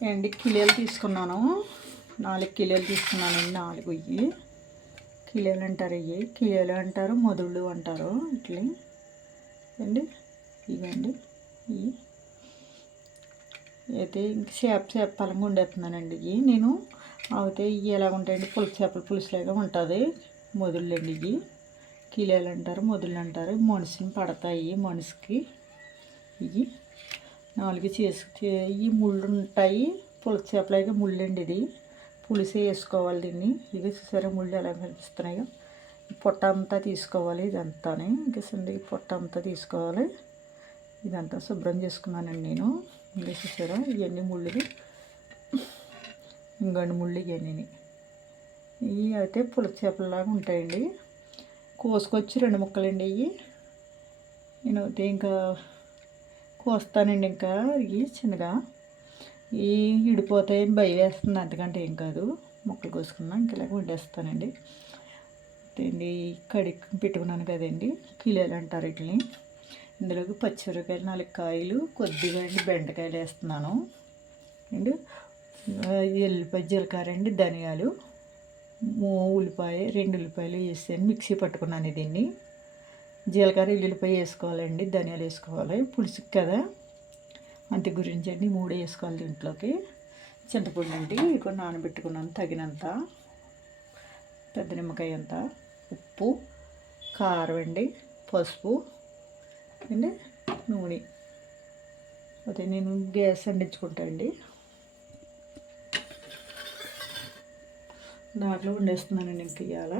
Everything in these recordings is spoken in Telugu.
ఎండి కిలోలు తీసుకున్నాను. 4 కిలోలు తీసుకున్నానండి. 4 ఇవి కిలోలు అంటారు. ఇవి కిలోలు అంటారు, మొదుళ్ళు అంటారు. ఇట్లా అండి ఇవండి. ఇవి అయితే ఇంక చేప పలంగా వండేస్తున్నానండి. ఇవి నేను అయితే ఇవి ఎలా ఉంటాయండి, చేపల పులుసులాగా ఉంటుంది. మొదుళ్ళు అండి. ఇవి కిలోలు అంటారు, మొదుళ్ళు అంటారు. మనిషిని పడతాయి. మనిషికి ఇవి 4 ఇవి ముళ్ళు ఉంటాయి. పులుసు చేపలాగా ముళ్ళు అండి. ఇది పులుసే వేసుకోవాలి దీన్ని. ఇది సరే ముళ్ళు ఎలా కనిపిస్తున్నాయో పొట్ట అంతా తీసుకోవాలి. ఇదంతా ఇంకా పొట్ట అంతా తీసుకోవాలి. ఇదంతా శుభ్రం చేసుకున్నానండి నేను. ఇంకా చూసారా ఇవన్నీ ముళ్ళుది, ఇంకొన్ని ముళ్ళు ఇవన్నీ. ఇవి అయితే పులుసు చేపలలాగా ఉంటాయండి. కోసుకొచ్చి 2 ముక్కలండి. ఇవి నేను అయితే ఇంకా కోస్తానండి. ఇంకా ఇవి చిన్నగా ఇవి ఇడిపోతాయని భయం వేస్తుంది. అంతకంటే ఏం కాదు. ముక్కలు కోసుకున్నా ఇంక ఇలాగ వండేస్తానండి. అండి కడిగి పెట్టుకున్నాను కదండి. కిలోలు అంటారు వీటిని. ఇందులోకి పచ్చిమిరపకాయలు 4 కాయలు, కొద్దిగా అండి బెండకాయలు వేస్తున్నాను అండి. ఎల్లిపాయ, జీలకర్ర అండి, ధనియాలు, ఉల్లిపాయ 2 ఉల్లిపాయలు వేసాను. మిక్సీ పట్టుకున్నాను దీన్ని. జీలకర్ర, ఎల్లిపాయ వేసుకోవాలండి, ధనియాలు వేసుకోవాలి. పులుసుకి కదా అంతే గురించి అండి. 3 వేసుకోవాలి దీంట్లోకి. చింతపండు అండి ఇక నానబెట్టుకున్నాను తగినంత, పెద్ద నిమ్మకాయ అంత, ఉప్పు, కారం అండి, పసుపు అండి, నూనె. అదే నేను గ్యాస్ అంటించుకుంటానండి. దాంట్లో వండేస్తున్నానండి. ఇంక ఇవాళ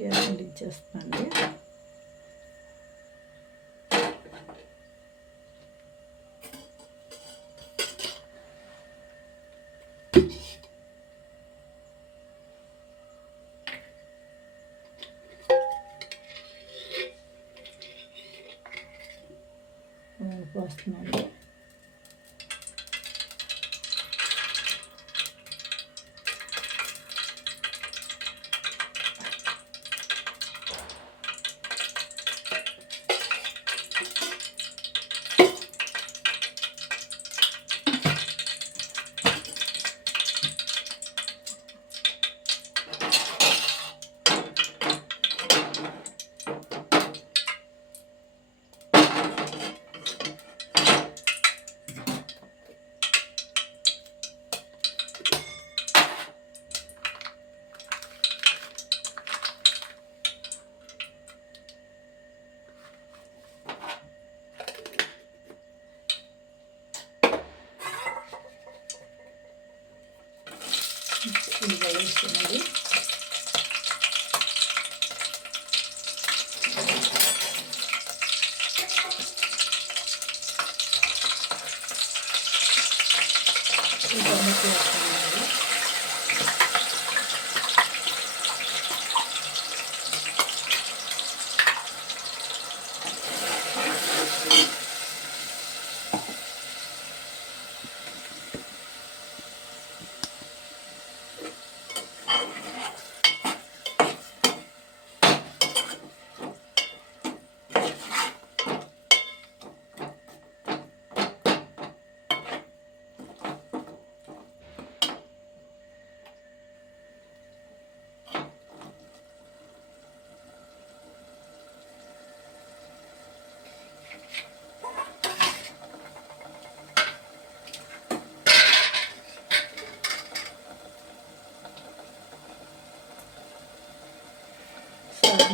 గ్యాస్ అంటించేస్తానండి. వస్తున్నాను. ఉల్లిపాయ వేసుకున్నది.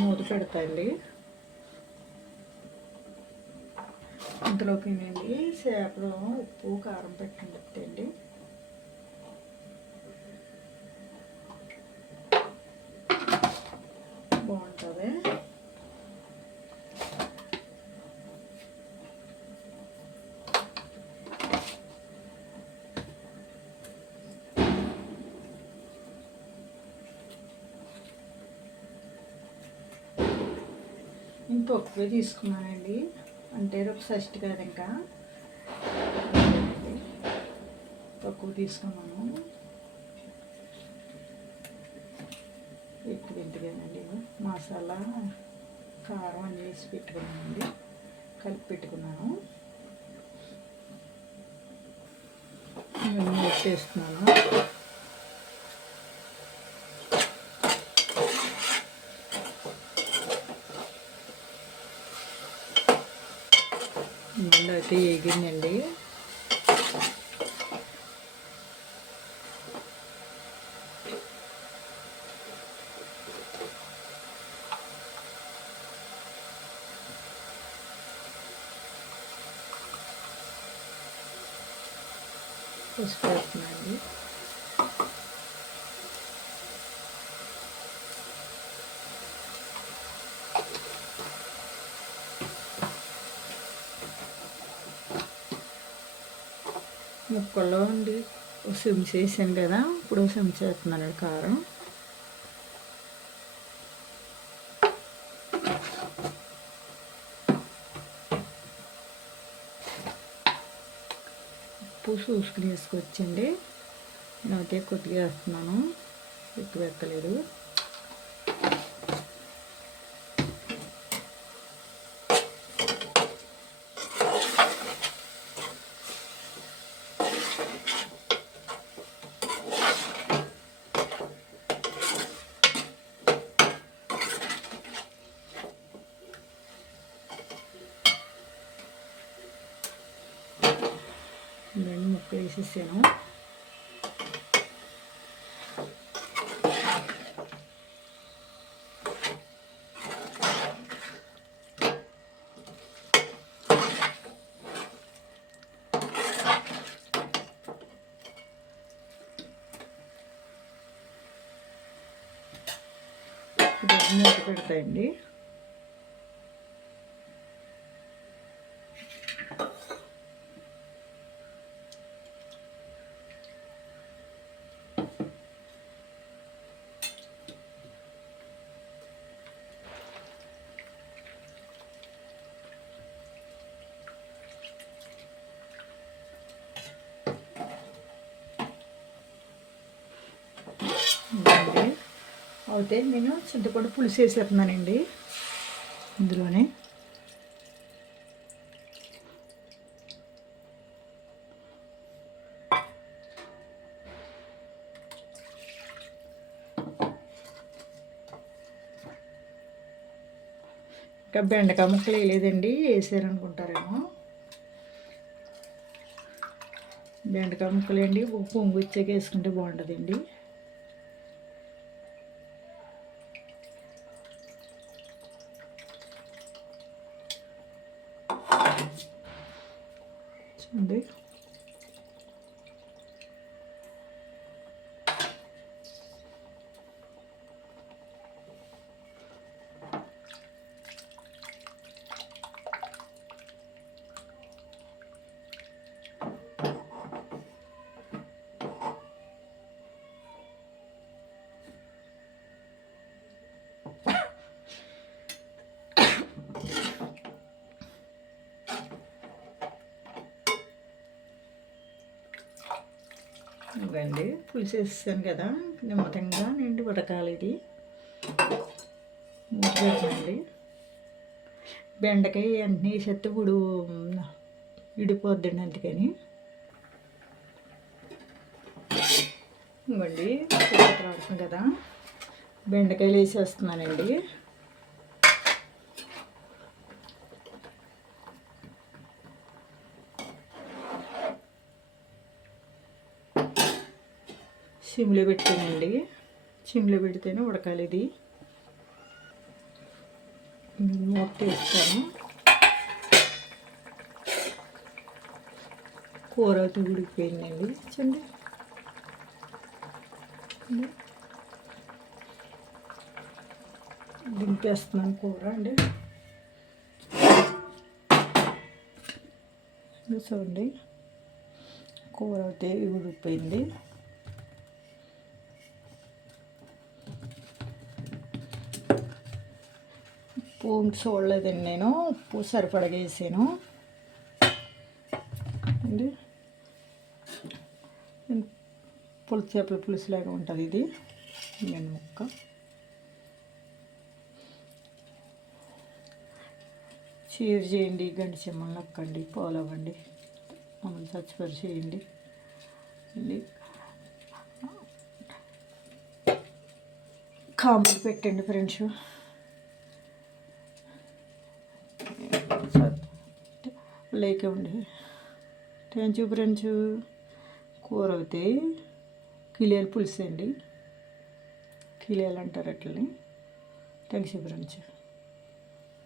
మూత పెడతాయండి. ఇంతలోకి అండి చేపలో ఉప్పు, కారం పెట్టండి. బాగుంటుంది. నేను తక్కువే తీసుకున్నానండి. అంటే రేపు షష్ఠి కదా, ఇంకా తక్కువ తీసుకున్నాను. ఇంటికేనండి మసాలా కారం అన్నీ వేసి పెట్టుకున్నానండి, కలిపి పెట్టుకున్నాను. ఇవన్నీ పెట్టేస్తున్నాను. మళ్ళీ అయితే వేగిందండి. పసుపు వేస్తున్నాండి. ముక్కల్లో ఉండి చెంచా వేసాను కదా, ఇప్పుడు చెంచా వేస్తున్నాను కారం. ఉప్పు చూసుకుని వేసుకోవచ్చండి. నేనైతే కొద్దిగా వేస్తున్నాను, ఎక్కువ ఎక్కలేదు. రెండు ముక్కలు వేసేసాను. మూత పెడతాయండి. అయితే నేను చింతపండు పులుసు వేసేస్తున్నానండి ఇందులోనే. ఇంకా బెండకాయ ముక్కలు వేయలేదండి, వేసారనుకుంటారేమో. బెండకాయ ముక్కలు అండి పొంగు వచ్చాక వేసుకుంటే బాగుంటుందండి. చూడండి, ఇవ్వండి పులుసు వేసాను కదా, నిమ్మతంగా నిండి ఉడకాలి. ఇది మూసేయండి. బెండకాయ వెంటనే వేసేస్తే ఇప్పుడు విడిపోద్దండి, అందుకని. ఇవ్వండి వాడుతుంది కదా, బెండకాయలు వేసేస్తున్నానండి. సిమ్లో పెట్టానండి, సిమ్లో పెడితేనే ఉడకాలి. ఇది మూత వేస్తాను. కూర అయితే ఉడికిపోయిందండి. చూడండి, దింపేస్తున్నాను కూర అండి. చూడండి, కూర అయితే ఉడికిపోయింది. ఉప్పు చూడలేదండి, నేను ఉప్పు సరిపడగా వేసాను అండి. పులుసు చేపల పులుసులాగా ఉంటుంది ఇది. నేను ముక్క షేర్ చేయండి, గంట చెమ్మలు నొక్కండి, ఫాలో అవ్వండి, మమ్మల్ని సబ్స్క్రైబ్ చేయండి. కామెంట్ పెట్టండి ఫ్రెండ్స్. లైక్ ఇవ్వండి. Thank you friends. కూర అయితే కిలియాల పులుసు అండి, కిలియాలు అంటారు అట్లని. Thanks you friends.